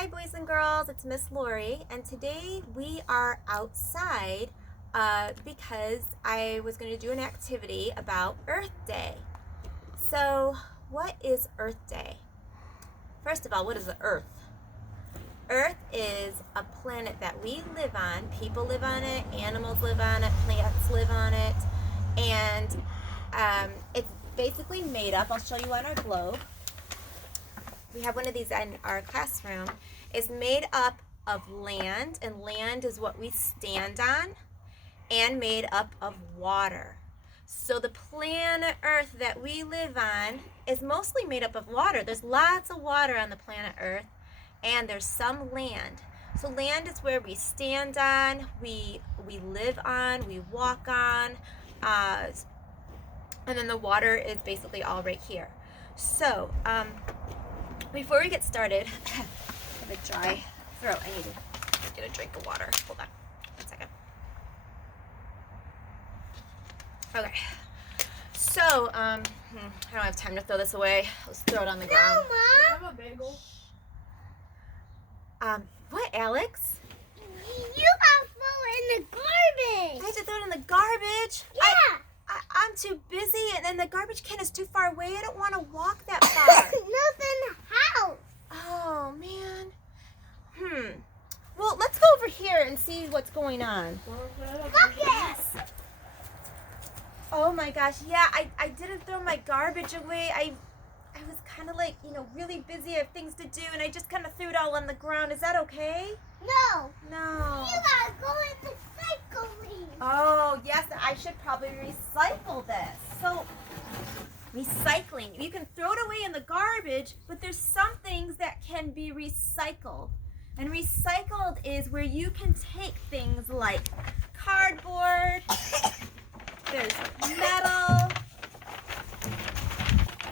Hi boys and girls, it's Miss Lori, and today we are outside because I was going to do an activity about Earth Day. So what is Earth Day? First of all, what is the Earth? Earth is a planet that we live on. People live on it, animals live on it, plants live on it, and it's basically made up. I'll show you on our globe. We have one of these in our classroom. It's made up of land, and land is what we stand on, and made up of water. So the planet Earth that we live on is mostly made up of water. There's lots of water on the planet Earth, and there's some land. So land is where we stand on, we live on, we walk on, and then the water is basically all right here. So, before we get started, I have a dry throat. I need to get a drink of water. Hold on 1 second. Okay. So, I don't have time to throw this away. Let's throw it on the ground. No, Mom. I have a bagel. What, Alex? You have to throw it in the garbage. I have to throw it in the garbage? Yeah. I'm too busy, and then the garbage can is too far away. I don't want to walk that far. Nothing house. Oh, man. Well, let's go over here and see what's going on. Yes. Oh my gosh, yeah, I didn't throw my garbage away. I was kind of like, really busy. I have things to do, and I just kind of threw it all on the ground. Is that okay? No. No. You gotta go in the recycling. Oh, yes, I should probably recycle this. So, recycling. You can throw it away in the garbage, but there's some things that can be recycled. And recycled is where you can take things like cardboard, there's metal,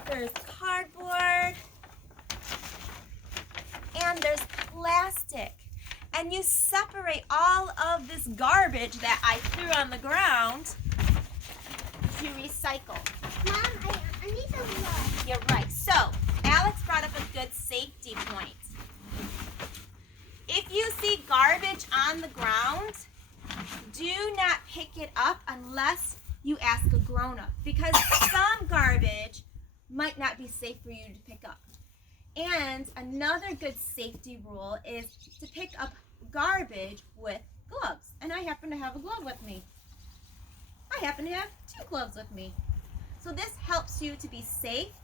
there's cardboard, and there's plastic. And you separate all of this garbage that I threw on the ground to recycle. Mom, I need to look. You're right. So, Alex brought up a good safety point. If you see garbage on the ground, do not pick it up unless you ask a grown-up, because some garbage might not be safe for you to pick up. And another good safety rule is to pick up garbage with gloves. And I happen to have a glove with me. I happen to have 2 gloves with me. So this helps you to be safe,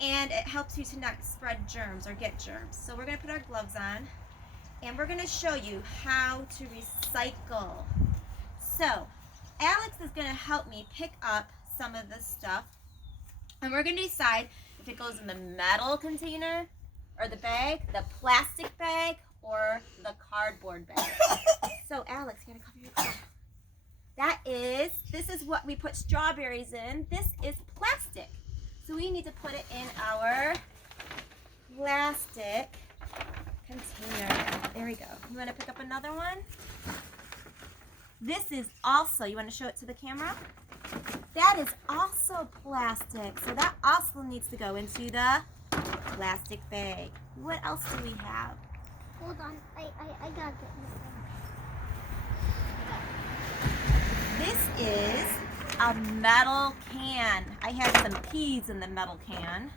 and it helps you to not spread germs or get germs. So we're going to put our gloves on, and we're going to show you how to recycle. So Alex is going to help me pick up some of this stuff, and we're going to decide if it goes in the metal container or the bag, the plastic bag, or the cardboard bag. So Alex, you gotta cover your mouth. This is what we put strawberries in. This is plastic. So we need to put it in our plastic container. There we go. You wanna pick up another one? This is also, you wanna show it to the camera? That is also plastic, so that also needs to go into the plastic bag. What else do we have? Hold on, I got it. This is a metal can. I had some peas in the metal can.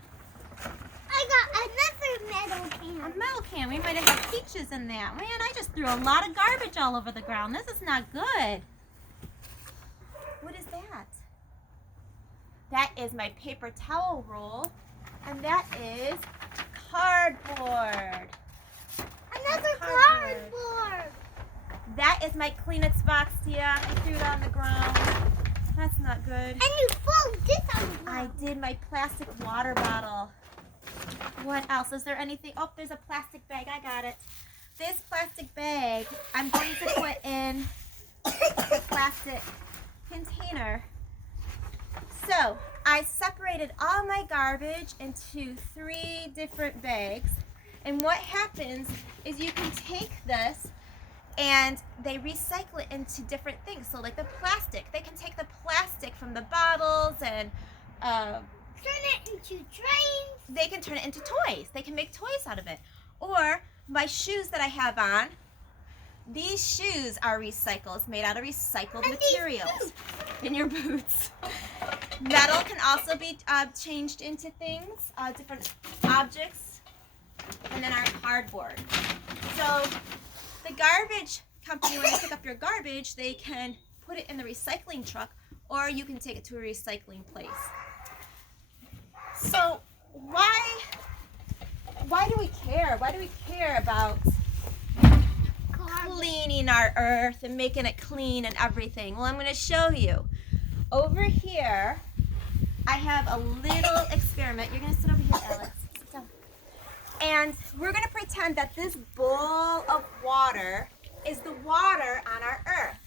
I got another metal A can. metal can. We might have had peaches in that. Man, I just threw a lot of garbage all over the ground. This is not good. What is that? That is my paper towel roll, and that is cardboard. Another Cardboard. cardboard. That is my Kleenex box, Tia. I threw it on the ground. That's not good. And you fold this on the I ground. did my plastic water bottle. What else? Is there anything? Oh, there's a plastic bag. I got it. This plastic bag, I'm going to put in the plastic container. So, I separated all my garbage into 3 different bags. And what happens is you can take this and they recycle it into different things. So like the plastic, they can take the plastic from the bottles and Turn it into trains. they can turn it into toys. They can make toys out of it. Or my shoes that I have on, these shoes are recycled, made out of recycled materials. And your boots. Metal can also be changed into things, different objects. And then our cardboard. So the garbage company, when they pick up your garbage, they can put it in the recycling truck, or you can take it to a recycling place. So why do we care? Why do we care about cleaning our earth and making it clean and everything? Well, I'm going to show you. Over here, I have a little experiment. You're going to sit over here, Alex. Sit down. And we're going to pretend that this bowl of water is the water on our earth.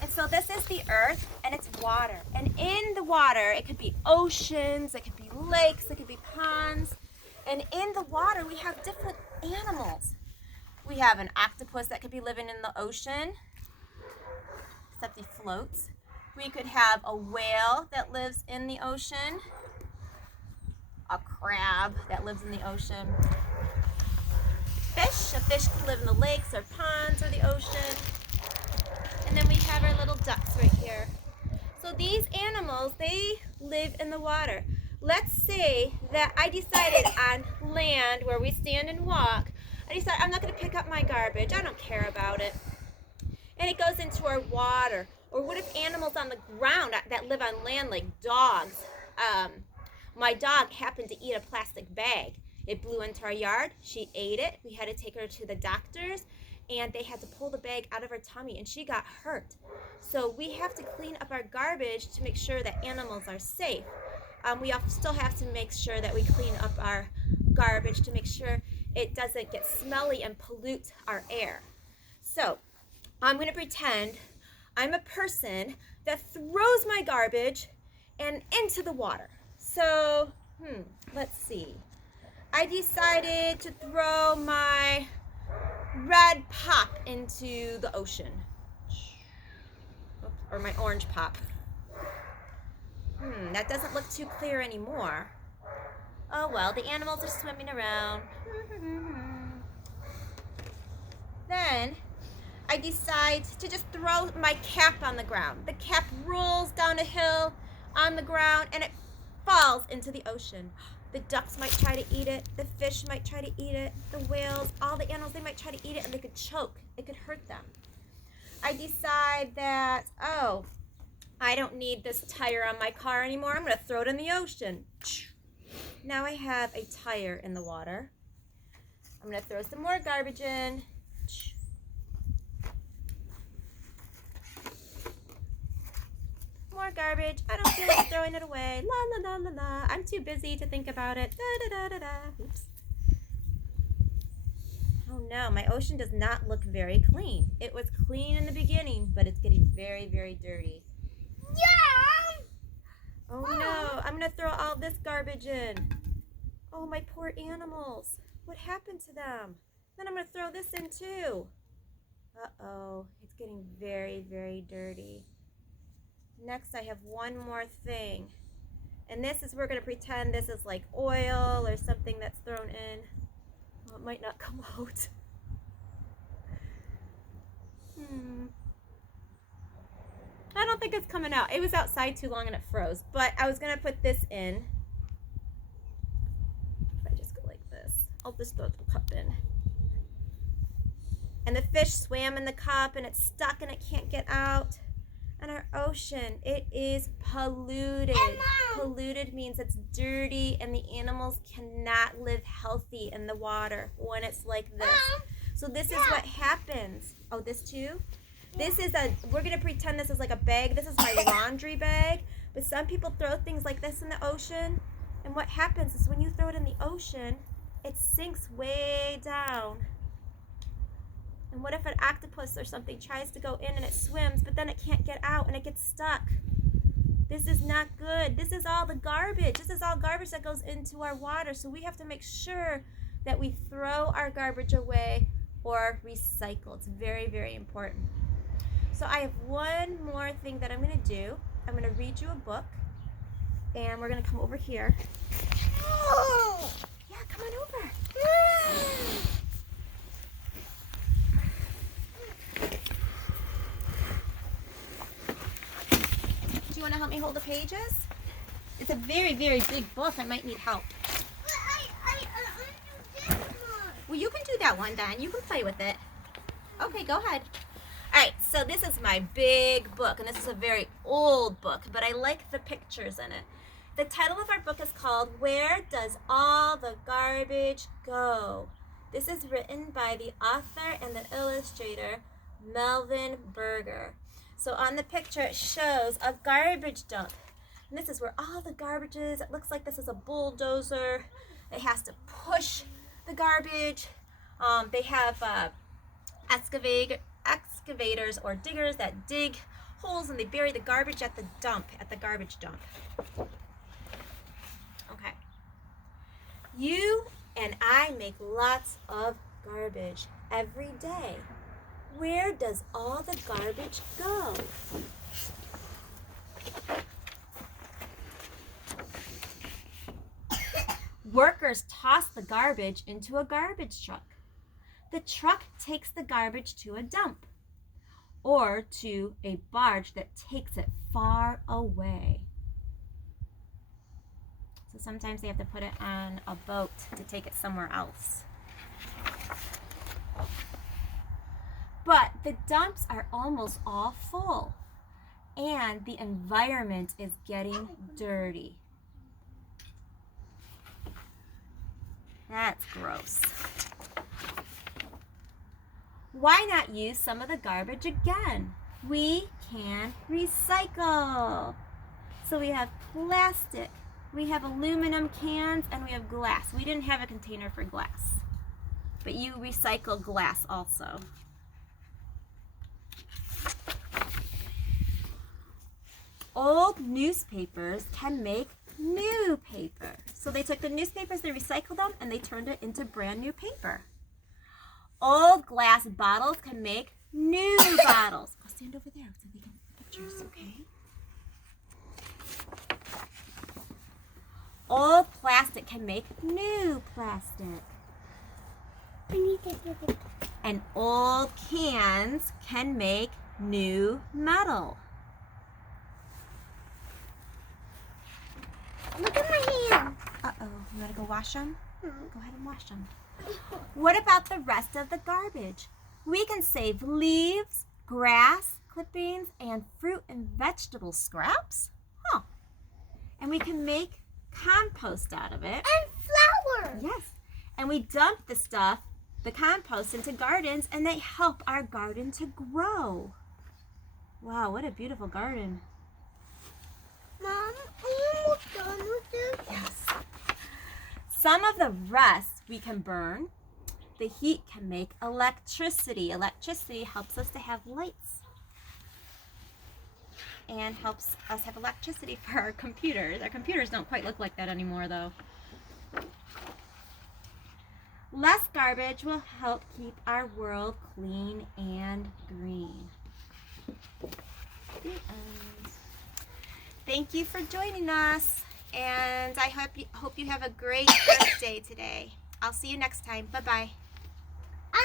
And so this is the earth, and it's water. And in the water, it could be oceans, it could be lakes, it could be ponds. And in the water, we have different animals. We have an octopus that could be living in the ocean, except he floats. We could have a whale that lives in the ocean, a crab that lives in the ocean, a fish can live in the lakes or ponds or the ocean. And then we have our little ducks right here. So these animals, they live in the water. Let's say that I decided on land where we stand and walk, I decided I'm not going to pick up my garbage. I don't care about it. And it goes into our water. Or what if animals on the ground that live on land, like dogs? My dog happened to eat a plastic bag. It blew into our yard. She ate it. We had to take her to the doctors, and they had to pull the bag out of her tummy, and she got hurt. So we have to clean up our garbage to make sure that animals are safe. We still have to make sure that we clean up our garbage to make sure it doesn't get smelly and pollute our air. So I'm going to pretend I'm a person that throws my garbage and into the water. So, let's see. I decided to throw my red pop into the ocean. Or my orange pop. That doesn't look too clear anymore. Oh well, the animals are swimming around. Then I decide to just throw my cap on the ground. The cap rolls down a hill on the ground and it falls into the ocean. The ducks might try to eat it. The fish might try to eat it. The whales, all the animals, they might try to eat it and they could choke. It could hurt them. I decide that, I don't need this tire on my car anymore. I'm going to throw it in the ocean. Now I have a tire in the water. I'm going to throw some more garbage in. More garbage. I don't feel like throwing it away. La la la la la. I'm too busy to think about it. Da da da da da. Oops. Oh no, my ocean does not look very clean. It was clean in the beginning, but it's getting very, very dirty. Yeah. Oh no, I'm gonna throw all this garbage in. Oh, my poor animals. What happened to them? Then I'm gonna throw this in too. Uh-oh, it's getting very, very dirty. Next, I have one more thing. And this is, we're gonna pretend this is like oil or something that's thrown in. Well, it might not come out. I don't think it's coming out. It was outside too long and it froze. But I was gonna put this in. If I just go like this, I'll just throw the cup in. And the fish swam in the cup and it's stuck and it can't get out. And our ocean, it is polluted. Polluted means it's dirty and the animals cannot live healthy in the water when it's like this. So this is what happens. Oh, this too? This is we're gonna pretend this is like a bag. This is my laundry bag. But some people throw things like this in the ocean. And what happens is when you throw it in the ocean, it sinks way down. And what if an octopus or something tries to go in and it swims, but then it can't get out and it gets stuck? This is not good. This is all the garbage. This is all garbage that goes into our water. So we have to make sure that we throw our garbage away or recycle. It's very, very important. So I have one more thing that I'm going to do. I'm going to read you a book. And we're going to come over here. hold the pages? It's a very, very big book. I might need help. But I do this one. Well, you can do that one then. You can play with it. Okay, go ahead. All right, so this is my big book, and this is a very old book, but I like the pictures in it. The title of our book is called Where Does All the Garbage Go? This is written by the author and the illustrator, Melvin Berger. So on the picture, it shows a garbage dump. And this is where all the garbage is. It looks like this is a bulldozer. It has to push the garbage. They have excavators or diggers that dig holes and they bury the garbage at the garbage dump. Okay. You and I make lots of garbage every day. Where does all the garbage go? Workers toss the garbage into a garbage truck. The truck takes the garbage to a dump or to a barge that takes it far away. So sometimes they have to put it on a boat to take it somewhere else. But the dumps are almost all full and the environment is getting dirty. That's gross. Why not use some of the garbage again? We can recycle. So we have plastic, we have aluminum cans, and we have glass. We didn't have a container for glass, but you recycle glass also. Old newspapers can make new paper. So they took the newspapers, they recycled them, and they turned it into brand new paper. Old glass bottles can make new bottles. I'll stand over there so they can see pictures, okay? Old plastic can make new plastic. And old cans can make new metal. Look at my hand. Uh-oh, you want to go wash them? Go ahead and wash them. What about the rest of the garbage? We can save leaves, grass, clippings, and fruit and vegetable scraps. Huh. And we can make compost out of it. And flowers. Yes. And we dump the stuff, the compost, into gardens, and they help our garden to grow. Wow, what a beautiful garden. Mom, I'm almost done with this. Yes. Some of the rest we can burn. The heat can make electricity. Electricity helps us to have lights and helps us have electricity for our computers. Our computers don't quite look like that anymore, though. Less garbage will help keep our world clean and green. The end. Thank you for joining us, and I hope you have a great Earth Day today. I'll see you next time. Bye-bye.